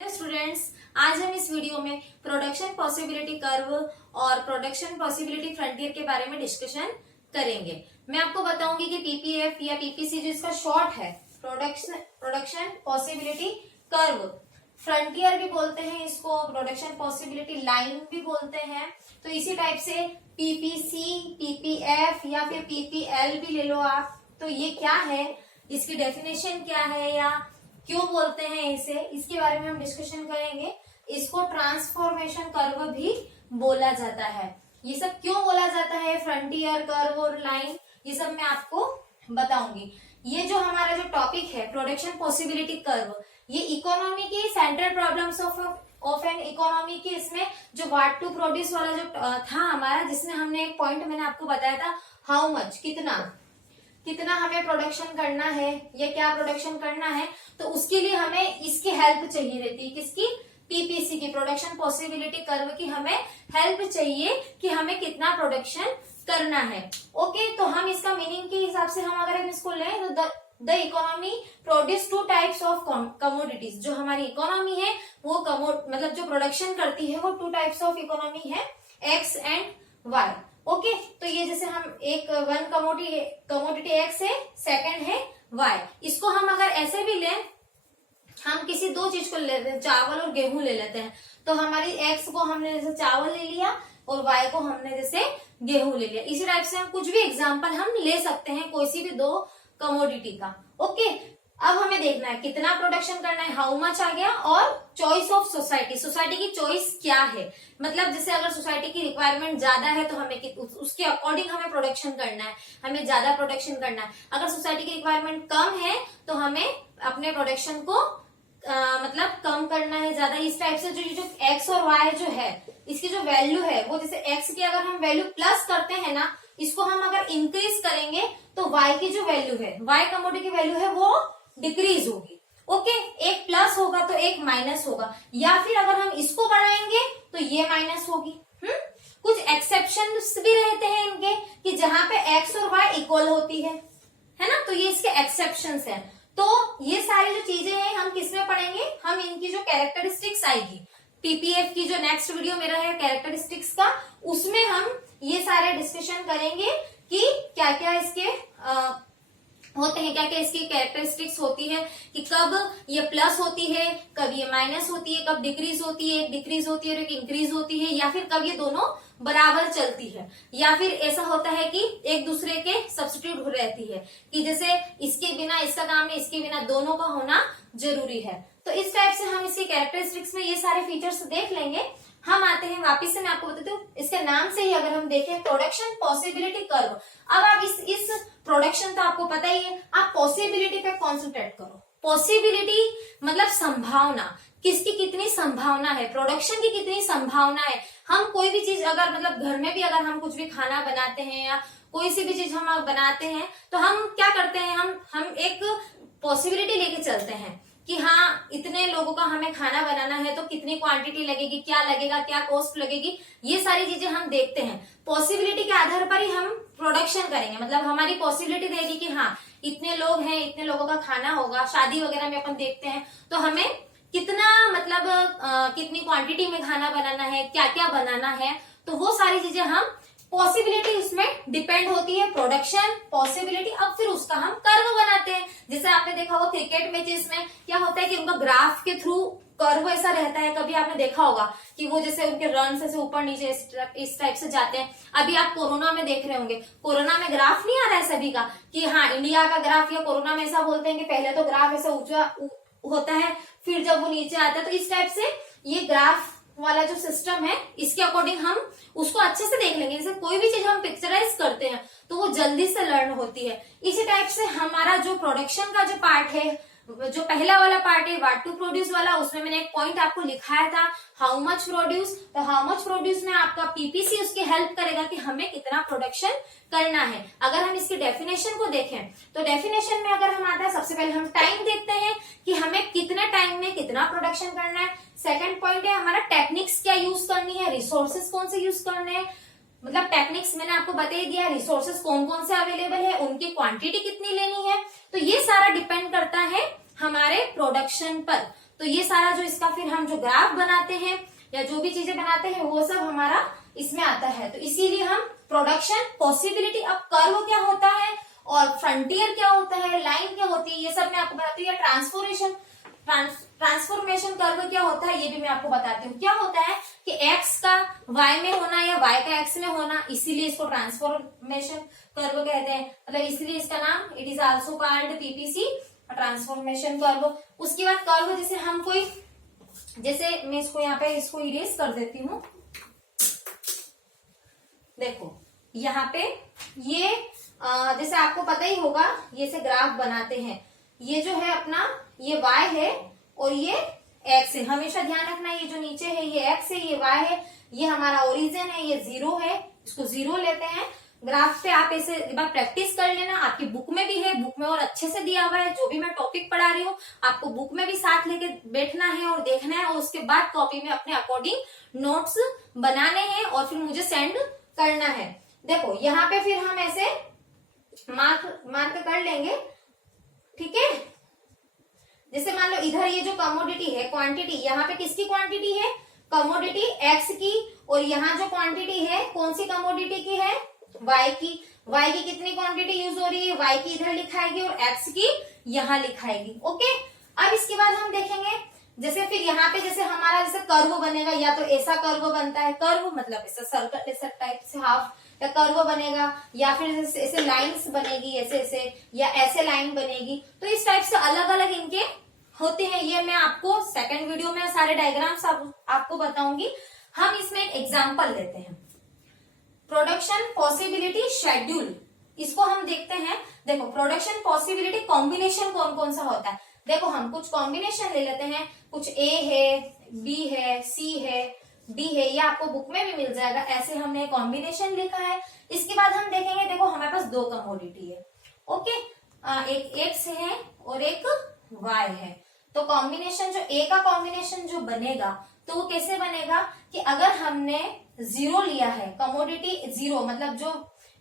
Students, आज हम इस वीडियो में प्रोडक्शन पॉसिबिलिटी कर्व और प्रोडक्शन पॉसिबिलिटी फ्रंटियर के बारे में डिस्कशन करेंगे। मैं आपको बताऊंगी कि पीपीएफ या पीपीसी जो इसका शॉर्ट है, प्रोडक्शन पॉसिबिलिटी कर्व, फ्रंटियर भी बोलते हैं इसको, प्रोडक्शन पॉसिबिलिटी लाइन भी बोलते हैं। तो इसी टाइप से पीपीसी, पीपीएफ या फिर पीपीएल भी ले लो आप। तो ये क्या है, इसकी डेफिनेशन क्या है या क्यों बोलते हैं इसे, इसके बारे में हम डिस्कशन करेंगे। इसको ट्रांसफॉर्मेशन कर्व भी बोला जाता है। ये सब क्यों बोला जाता है, फ्रंटियर, कर्व और लाइन, ये सब मैं आपको बताऊंगी। ये जो हमारा जो टॉपिक है प्रोडक्शन पॉसिबिलिटी कर्व, ये इकोनॉमी की central problems of an economy की, इसमें जो व्हाट टू प्रोड्यूस वाला जो था हमारा, जिसमें हमने एक पॉइंट मैंने आपको बताया था, हाउ मच, कितना हमें प्रोडक्शन करना है या क्या प्रोडक्शन करना है, तो उसके लिए हमें इसकी हेल्प चाहिए रहती है। किसकी? पीपीसी की, प्रोडक्शन पॉसिबिलिटी कर्व की हमें हेल्प चाहिए कि हमें कितना प्रोडक्शन करना है। ओके, तो हम इसका मीनिंग के हिसाब से हम अगर इसको लें तो the economy produce two types of commodities. जो हमारी इकोनॉमी है वो मतलब जो प्रोडक्शन करती है वो टू टाइप्स ऑफ इकोनॉमी है, एक्स एंड वाई। ओके, तो ये जैसे हम एक वन कमोडिटी एक्स है, सेकंड है वाई। इसको हम अगर ऐसे भी लें, हम किसी दो चीज को ले लेते हैं, चावल और गेहूं ले लेते हैं, तो हमारी एक्स को हमने जैसे चावल ले लिया और वाई को हमने जैसे गेहूं ले लिया। इसी टाइप से हम कुछ भी एग्जाम्पल हम ले सकते हैं कोई सी भी दो कमोडिटी का। ओके, अब हमें देखना है कितना प्रोडक्शन करना है, हाउ मच आ गया, और चॉइस ऑफ सोसाइटी की चॉइस क्या है। मतलब जैसे अगर सोसाइटी की रिक्वायरमेंट ज्यादा है तो हमें उसके अकॉर्डिंग हमें प्रोडक्शन करना है, हमें ज्यादा प्रोडक्शन करना है। अगर सोसाइटी की रिक्वायरमेंट कम है तो हमें अपने प्रोडक्शन को मतलब कम करना है ज्यादा। इस टाइप से जो एक्स और वाई जो है, इसकी जो वैल्यू है वो, जैसे एक्स की अगर हम वैल्यू प्लस करते हैं ना, इसको हम अगर इंक्रीज करेंगे तो वाई की जो वैल्यू है, वाई कमोडिटी की वैल्यू है, वो डिक्रीज होगी। ओके, एक प्लस होगा तो एक माइनस होगा, या फिर अगर हम इसको बढ़ाएंगे तो ये माइनस होगी। कुछ एक्सेप्शन भी रहते हैं इनके कि जहां पे एक्स और वाई इक्वल होती है ना, तो ये इसके एक्सेप्शंस हैं। तो ये सारी जो चीजें हैं हम किसमें पढ़ेंगे, हम इनकी जो कैरेक्टरिस्टिक्स आएगी, पीपीएफ की जो नेक्स्ट वीडियो मेरा है कैरेक्टरिस्टिक्स का, उसमें हम ये सारे डिस्कशन करेंगे कि क्या क्या इसके होते हैं, क्या क्या इसकी कैरेक्टरिस्टिक्स होती है, कि कब ये प्लस होती है, कब ये माइनस होती है, कब डिक्रीज होती है, एक डिक्रीज होती है और एक इंक्रीज होती है, या फिर कब ये दोनों बराबर चलती है, या फिर ऐसा होता है कि एक दूसरे के सब्स्टिट्यूट रहती है, कि जैसे इसके बिना इसका काम नहीं, इसके बिना दोनों का होना जरूरी है। तो इस टाइप से हम इसकी कैरेक्टरिस्टिक्स में ये सारे फीचर्स देख लेंगे। हम आते हैं वापिस से, मैं आपको बताती हूँ, इसके नाम से ही अगर हम देखें प्रोडक्शन पॉसिबिलिटी कर्व। अब आप इस प्रोडक्शन तो आपको पता ही है, आप पॉसिबिलिटी पे कॉन्सेंट्रेट करो। पॉसिबिलिटी मतलब संभावना, किसकी कितनी संभावना है, प्रोडक्शन की कितनी संभावना है। हम कोई भी चीज अगर मतलब घर में भी अगर हम कुछ भी खाना बनाते हैं या कोई सी भी चीज हम बनाते हैं, तो हम क्या करते हैं, हम एक पॉसिबिलिटी लेके चलते हैं कि हाँ इतने लोगों का हमें खाना बनाना है, तो कितनी क्वांटिटी लगेगी, क्या लगेगा, क्या कॉस्ट लगेगी, ये सारी चीजें हम देखते हैं। पॉसिबिलिटी के आधार पर ही हम प्रोडक्शन करेंगे, मतलब हमारी पॉसिबिलिटी रहेगी कि हाँ इतने लोग हैं, इतने लोगों का खाना होगा। शादी वगैरह में अपन देखते हैं तो हमें कितना मतलब कितनी क्वांटिटी में खाना बनाना है, क्या क्या बनाना है, तो वो सारी चीजें हम पॉसिबिलिटी उसमें डिपेंड होती है, प्रोडक्शन पॉसिबिलिटी। अब फिर उसका हम कर्व बनाते हैं। जैसे आपने देखा होगा क्रिकेट मैचेस में क्या होता है कि उनका ग्राफ के थ्रू कर्व ऐसा रहता है, कभी आपने देखा होगा कि वो जैसे उनके रन से ऊपर नीचे इस टाइप से जाते हैं। अभी आप कोरोना में देख रहे होंगे, कोरोना में ग्राफ नहीं आ रहा है सभी का कि हाँ इंडिया का ग्राफ, या कोरोना में ऐसा बोलते हैं कि पहले तो ग्राफ ऐसा ऊंचा होता है, फिर जब वो नीचे आता है, तो इस टाइप से ये ग्राफ वाला जो सिस्टम है, इसके अकॉर्डिंग हम उसको अच्छे से देख लेंगे। जैसे कोई भी चीज हम पिक्चराइज करते हैं तो वो जल्दी से लर्न होती है। इसी टाइप से हमारा जो प्रोडक्शन का जो पार्ट है, जो पहला वाला पार्ट है व्हाट टू प्रोड्यूस वाला, उसमें मैंने एक पॉइंट आपको लिखाया था, हाउ मच प्रोड्यूस। तो हाउ मच प्रोड्यूस में आपका पीपीसी उसकी हेल्प करेगा कि हमें कितना प्रोडक्शन करना है। अगर हम इसकी डेफिनेशन को देखें तो डेफिनेशन में अगर हम आता है, सबसे पहले हम टाइम देखते हैं कि हमें कितने टाइम में कितना प्रोडक्शन करना है। सेकंड पॉइंट है हमारा टेक्निक्स क्या यूज करनी है, रिसोर्सेस कौन से यूज करने हैं, मतलब टेक्निक्स मैंने आपको बता ही दिया, रिसोर्सेस कौन कौन से अवेलेबल है, उनकी क्वांटिटी कितनी लेनी है। तो ये सारा डिपेंड करता है हमारे प्रोडक्शन पर। तो ये सारा जो इसका फिर हम जो ग्राफ बनाते हैं या जो भी चीजें बनाते हैं वो सब हमारा इसमें आता है। तो इसीलिए हम प्रोडक्शन पॉसिबिलिटी, अब कर्व क्या होता है और फ्रंटियर क्या होता है, लाइन क्या होती है, ये सब मैं आपको बताती हूँ। या ट्रांसफॉर्मेशन कर्व क्या होता है ये भी मैं आपको बताती हूँ। क्या होता है कि x का y में होना या y का x में होना, इसीलिए इसको ट्रांसफॉर्मेशन कर्व कहते हैं। मतलब इसलिए इसका नाम it is also called PPC transformation curve. उसके बाद कर्व जैसे हम कोई, जैसे मैं इसको यहाँ पे इसको इरेज कर देती हूँ। देखो यहाँ पे ये जैसे आपको पता ही होगा, ये से ग्राफ बनाते हैं। ये जो है अपना ये y है और ये x है। हमेशा ध्यान रखना ये जो नीचे है ये x है, ये y है, ये हमारा ओरिजिन है, ये 0 है, इसको 0 लेते हैं। ग्राफ पे आप ऐसे एक बार प्रैक्टिस कर लेना, आपकी बुक में भी है, बुक में और अच्छे से दिया हुआ है। जो भी मैं टॉपिक पढ़ा रही हूँ आपको बुक में भी साथ लेके बैठना है और देखना है, और उसके बाद कॉपी में अपने अकॉर्डिंग नोट्स बनाने हैं और फिर मुझे सेंड करना है। देखो यहाँ पे फिर हम ऐसे मार्क कर लेंगे, ठीक है। जैसे मान लो इधर ये जो कमोडिटी है, क्वांटिटी, यहाँ पे किसकी क्वांटिटी है, कमोडिटी एक्स की, और यहाँ जो क्वांटिटी है कौन सी कमोडिटी की है, वाई की। वाई की कितनी क्वांटिटी यूज हो रही है, वाई की इधर लिखाएगी और एक्स की यहाँ लिखाएगी। ओके, अब इसके बाद हम देखेंगे जैसे फिर यहाँ पे जैसे हमारा जैसे कर्व बनेगा, या तो ऐसा कर्व बनता है, कर्व मतलब ऐसा सर्कल ऐसा टाइप से हाफ या कर्व बनेगा, या फिर ऐसे लाइंस बनेगी ऐसे ऐसे, या ऐसे लाइन बनेगी। तो इस टाइप से अलग अलग इनके होते हैं। ये मैं आपको सेकंड वीडियो में सारे डायग्राम्स आपको बताऊंगी। हम इसमें एक एग्जांपल लेते हैं, प्रोडक्शन पॉसिबिलिटी शेड्यूल, इसको हम देखते हैं। देखो प्रोडक्शन पॉसिबिलिटी कॉम्बिनेशन कौन कौन सा होता है। देखो हम कुछ कॉम्बिनेशन ले लेते हैं, कुछ ए है, बी है, सी है, डी है, ये आपको बुक में भी मिल जाएगा। ऐसे हमने कॉम्बिनेशन लिखा है। इसके बाद हम देखेंगे, देखो हमारे पास दो कमोडिटी है, ओके, एक एक्स है और एक वाई है। तो कॉम्बिनेशन जो ए का कॉम्बिनेशन जो बनेगा तो वो कैसे बनेगा कि अगर हमने 0 लिया है, कमोडिटी 0 मतलब जो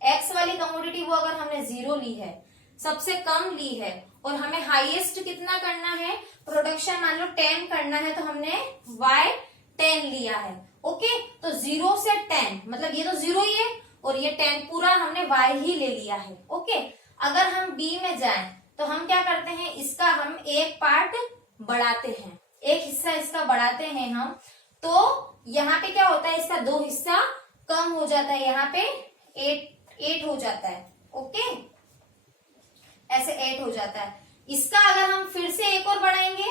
एक्स वाली कमोडिटी वो अगर हमने 0 ली है, सबसे कम ली है, और हमें हाईएस्ट कितना करना है, प्रोडक्शन मान लो 10 करना है, तो हमने y 10 लिया है। ओके, तो 0 से 10 मतलब ये तो 0 ही है और ये 10 पूरा हमने y ही ले लिया है। ओके, अगर हम b में जाएं तो हम क्या करते हैं, इसका हम एक पार्ट बढ़ाते हैं, एक हिस्सा इसका बढ़ाते हैं हम। तो यहाँ पे क्या होता है, इसका 2 हिस्सा कम हो जाता है, यहाँ पे 8 हो जाता है। ओके, ऐसे 8 हो जाता है। इसका अगर हम फिर से एक और बढ़ाएंगे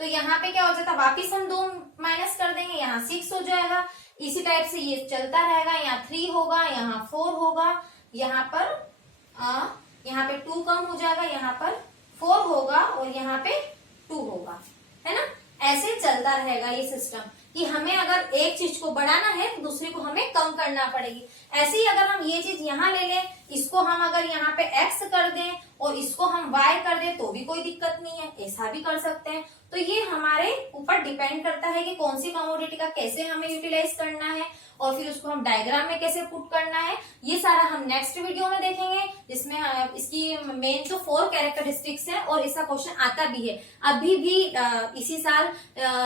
तो यहाँ पे क्या हो जाता है, वापिस हम 2 माइनस कर देंगे, यहाँ 6 हो जाएगा। इसी टाइप से ये चलता रहेगा, यहाँ 3 होगा, यहाँ 4 होगा, यहाँ पे 2 कम हो जाएगा, यहाँ पर 4 होगा और यहाँ पे 2 होगा, है ना। ऐसे चलता रहेगा ये सिस्टम कि हमें अगर एक चीज को बढ़ाना है तो दूसरी को हमें कम करना पड़ेगी। ऐसे ही अगर हम ये चीज यहाँ ले लें, इसको हम अगर यहाँ पे x कर दें और इसको हम y कर दें तो भी कोई दिक्कत नहीं है, ऐसा भी कर सकते हैं। तो ये हमारे ऊपर डिपेंड करता है कि कौन सी कमोडिटी का कैसे हमें यूटिलाइज करना है और फिर उसको हम डायग्राम में कैसे पुट करना है, ये सारा हम नेक्स्ट वीडियो में देखेंगे, जिसमें इसकी मेन जो 4 कैरेक्टरिस्टिक्स है और इसका क्वेश्चन आता भी है। अभी भी इसी साल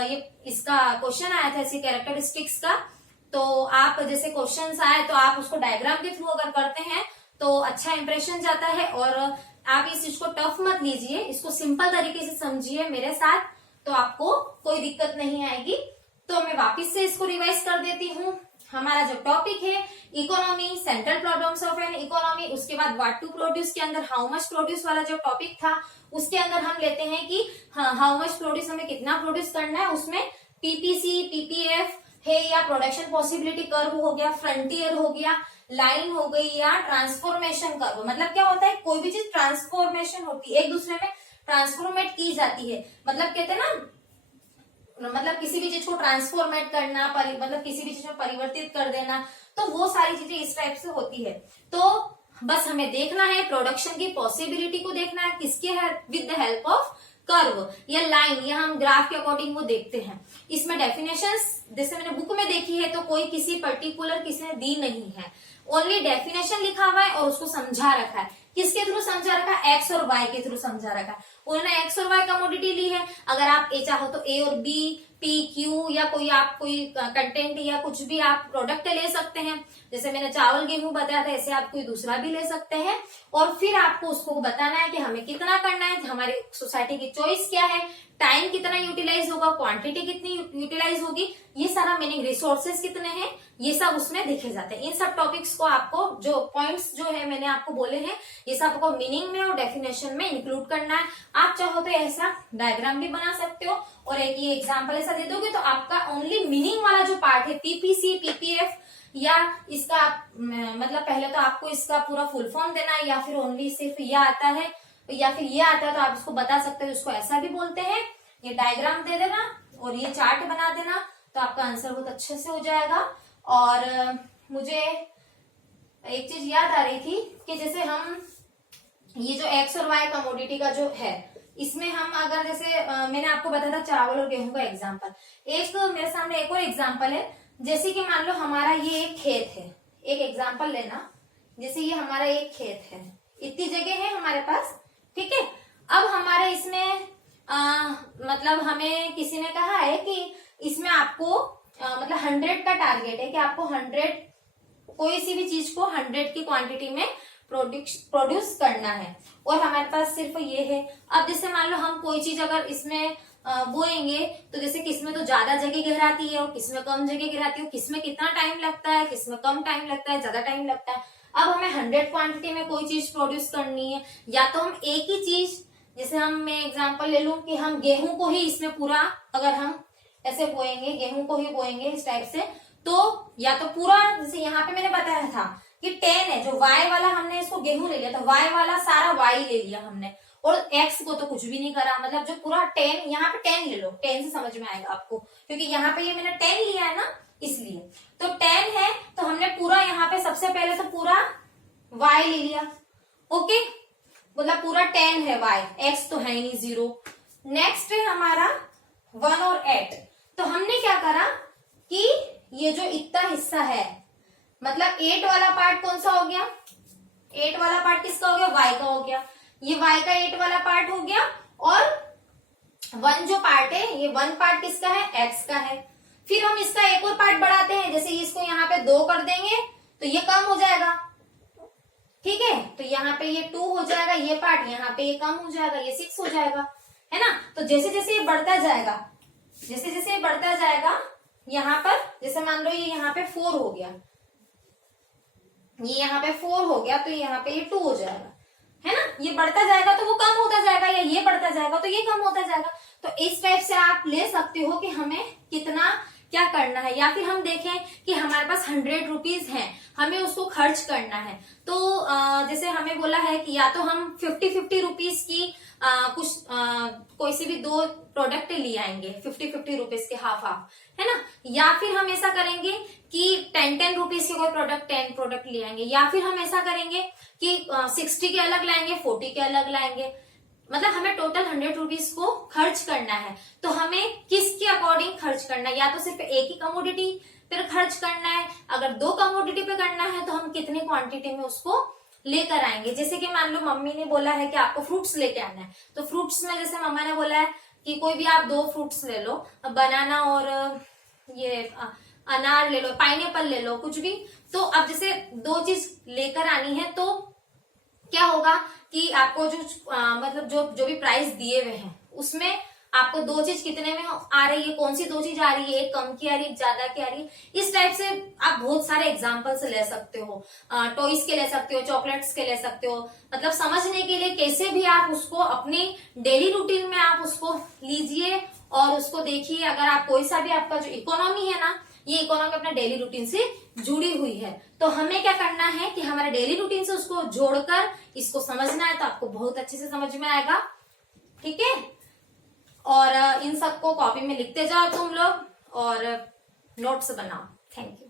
ये इसका क्वेश्चन आया था इसी कैरेक्टरिस्टिक्स का। तो आप जैसे क्वेश्चन आए तो आप उसको डायग्राम के थ्रू अगर करते हैं तो अच्छा इंप्रेशन जाता है। और आप इस चीज को टफ मत लीजिए, इसको सिंपल तरीके से समझिए मेरे साथ, तो आपको कोई दिक्कत नहीं आएगी। तो मैं वापस से इसको रिवाइज कर देती हूँ। हमारा जो टॉपिक है economy, central problems of an economy, उसके बाद व्हाट टू प्रोड्यूस के अंदर हाउ मच प्रोड्यूस वाला जो टॉपिक था उसके अंदर हम लेते हैं कि हाउ मच प्रोड्यूस, हमें कितना प्रोड्यूस करना है। उसमें पीपीसी, पीपीएफ है, या प्रोडक्शन पॉसिबिलिटी कर्व हो गया, फ्रंटियर हो गया, लाइन हो गई, या ट्रांसफॉर्मेशन कर्व। मतलब क्या होता है, कोई भी चीज ट्रांसफॉर्मेशन होती है, एक दूसरे में ट्रांसफॉर्मेट की जाती है। मतलब कहते हैं ना, मतलब किसी भी चीज को ट्रांसफॉर्मेट करना, मतलब किसी भी चीज में परिवर्तित कर देना, तो वो सारी चीजें इस टाइप से होती है। तो बस हमें देखना है प्रोडक्शन की पॉसिबिलिटी को देखना है, किसके with the help of curve या लाइन, या हम ग्राफ के अकॉर्डिंग वो देखते हैं। इसमें डेफिनेशंस जैसे मैंने बुक में देखी है तो कोई किसी पर्टिकुलर किसी ने दी नहीं है, ओनली डेफिनेशन लिखा हुआ है और उसको समझा रखा है किसके थ्रू समझा रखा, एक्स और वाई के थ्रू समझा रखा। उन्होंने एक्स और वाई कमोडिटी ली है, अगर आप ए चाहो तो ए और बी, पी क्यू या कोई कंटेंट या कुछ भी आप प्रोडक्ट ले सकते हैं। जैसे मैंने चावल गेहूं बताया था, ऐसे आप कोई दूसरा भी ले सकते हैं। और फिर आपको उसको बताना है कि हमें कितना करना है, हमारी सोसाइटी की चॉइस क्या है, टाइम कितना यूटिलाइज होगा, क्वांटिटी कितनी यूटिलाइज होगी, ये सारा मीनिंग, रिसोर्सेज कितने हैं, ये सब उसमें देखे जाते हैं। इन सब टॉपिक्स को आपको, जो पॉइंट्स जो है मैंने आपको बोले हैं, ये सब आपको मीनिंग में और डेफिनेशन में इंक्लूड करना है। आप चाहो तो ऐसा डायग्राम भी बना सकते हो और एक ये एग्जाम्पल ऐसा दे दोगे तो आपका ओनली मीनिंग वाला जो पार्ट है, पीपीसी, पीपीएफ या इसका मतलब पहले तो आपको इसका पूरा फुल फॉर्म देना है, या फिर ओनली सिर्फ ये आता है या फिर ये आता है तो आप इसको बता सकते हो, इसको ऐसा भी बोलते हैं। ये डायग्राम दे देना और ये चार्ट बना देना तो आपका आंसर बहुत अच्छे से हो जाएगा। और मुझे एक चीज याद आ रही थी कि जैसे हम ये जो एक्स और वाई कमोडिटी का जो है, इसमें हम अगर जैसे मैंने आपको बताया था चावल और गेहूं का एग्जाम्पल, एक मेरे सामने एक और एग्जाम्पल है। जैसे कि मान लो हमारा ये एक खेत है, एक एग्जाम्पल लेना, जैसे ये हमारा एक खेत है, इतनी जगह है हमारे पास, ठीक है। अब हमारे इसमें मतलब हमें किसी ने कहा है कि इसमें आपको मतलब 100 का टारगेट है कि आपको 100 कोई सी भी चीज को 100 की क्वांटिटी में प्रोड्यूस करना है और हमारे पास सिर्फ ये है। अब जैसे मान लो हम कोई चीज अगर इसमें बोएंगे तो जैसे किसमें तो ज्यादा जगह गहराती है और किसमें कम जगह गहराती है, किसमें कितना टाइम लगता है, किसमें कम टाइम लगता है, ज्यादा टाइम लगता है। अब हमें 100 क्वांटिटी में कोई चीज प्रोड्यूस करनी है, या तो हम एक ही चीज, जैसे मैं एग्जांपल ले लूं कि हम गेहूं को ही इसमें पूरा अगर हम ऐसे बोएंगे, गेहूं को ही बोएंगे इस टाइप से, तो या तो पूरा, जैसे यहाँ पे मैंने बताया था कि 10 है, जो y वाला हमने इसको गेहूं ले लिया तो y वाला सारा y ले लिया हमने, और x को तो कुछ भी नहीं करा, मतलब जो पूरा 10, यहाँ पे 10 ले लो, 10 से समझ में आएगा आपको, क्योंकि यहाँ पे ये मैंने 10 लिया है ना, इसलिए तो 10 है तो हमने पूरा यहाँ पे सबसे पहले तो पूरा y ले लिया, ओके, मतलब पूरा 10 है y, x तो है ही नहीं, 0। नेक्स्ट है हमारा 1 और 8, तो हमने क्या करा कि ये जो इतना हिस्सा है, मतलब 8 वाला पार्ट कौन सा हो गया, 8 वाला पार्ट किसका हो गया, y का हो गया, ये y का 8 वाला पार्ट हो गया, और 1 जो पार्ट है, ये 1 पार्ट किसका है, x का है। फिर हम इसका एक और पार्ट बढ़ाते हैं, जैसे इसको यहाँ पे 2 कर देंगे तो ये कम हो जाएगा, ठीक है, तो यहाँ पे ये 2 हो जाएगा, ये पार्ट यहाँ पे ये कम हो जाएगा, ये 6 हो जाएगा, है ना। तो जैसे जैसे ये बढ़ता जाएगा, जैसे जैसे ये बढ़ता जाएगा, यहाँ पर जैसे मान लो ये यहाँ पे 4 हो गया, ये यहाँ पे 4 हो गया, तो यहाँ पे ये 2 हो जाएगा, है ना। ये बढ़ता जाएगा तो वो कम होता जाएगा, या ये बढ़ता जाएगा तो ये कम होता जाएगा। तो इस टाइप से आप ले सकते हो कि हमें कितना क्या करना है, या फिर हम देखें कि हमारे पास 100 रुपीज है, हमें उसको खर्च करना है, तो जैसे हमें बोला है कि या तो हम 50-50 रुपीज की कुछ कोई से भी 2 प्रोडक्ट ले आएंगे 50-50 रुपीज के, हाफ हाफ, है ना, या फिर हम ऐसा करेंगे कि 10-10 रुपीज के कोई प्रोडक्ट 10 प्रोडक्ट ले आएंगे, या फिर हम ऐसा करेंगे कि 60 के अलग लाएंगे, 40 के अलग लाएंगे, मतलब हमें टोटल 100 रुपीज को खर्च करना है। तो हमें किसके अकॉर्डिंग खर्च करना है, या तो सिर्फ एक ही कमोडिटी पर खर्च करना है, अगर 2 कमोडिटी पे करना है तो हम कितने क्वांटिटी में उसको लेकर आएंगे। जैसे कि मान लो मम्मी ने बोला है कि आपको फ्रूट्स लेके आना है, तो फ्रूट्स में जैसे मम्मा ने बोला है कि कोई भी आप 2 फ्रूट्स ले लो, बनाना और ये अनार ले लो, पाइनएप्पल ले लो, कुछ भी। तो अब जैसे 2 चीज लेकर आनी है तो क्या होगा कि आपको जो मतलब जो भी प्राइस दिए हुए हैं उसमें आपको 2 चीज कितने में आ रही है, कौन सी 2 चीज आ रही है, एक कम की आ रही है, एक ज्यादा की आ रही है। इस टाइप से आप बहुत सारे एग्जांपल्स ले सकते हो, टॉयज के ले सकते हो, चॉकलेट्स के ले सकते हो, मतलब समझने के लिए कैसे भी आप उसको अपनी डेली रूटीन में आप उसको लीजिए और उसको देखिए। अगर आप कोई सा भी आपका जो इकोनॉमी है ना, ये इकोनॉमी अपने डेली रूटीन से जुड़ी हुई है, तो हमें क्या करना है कि हमारे डेली रूटीन से उसको जोड़कर इसको समझना है, तो आपको बहुत अच्छे से समझ में आएगा, ठीक है। और इन सबको कॉपी में लिखते जाओ तुम लोग और नोट्स बनाओ। Thank you.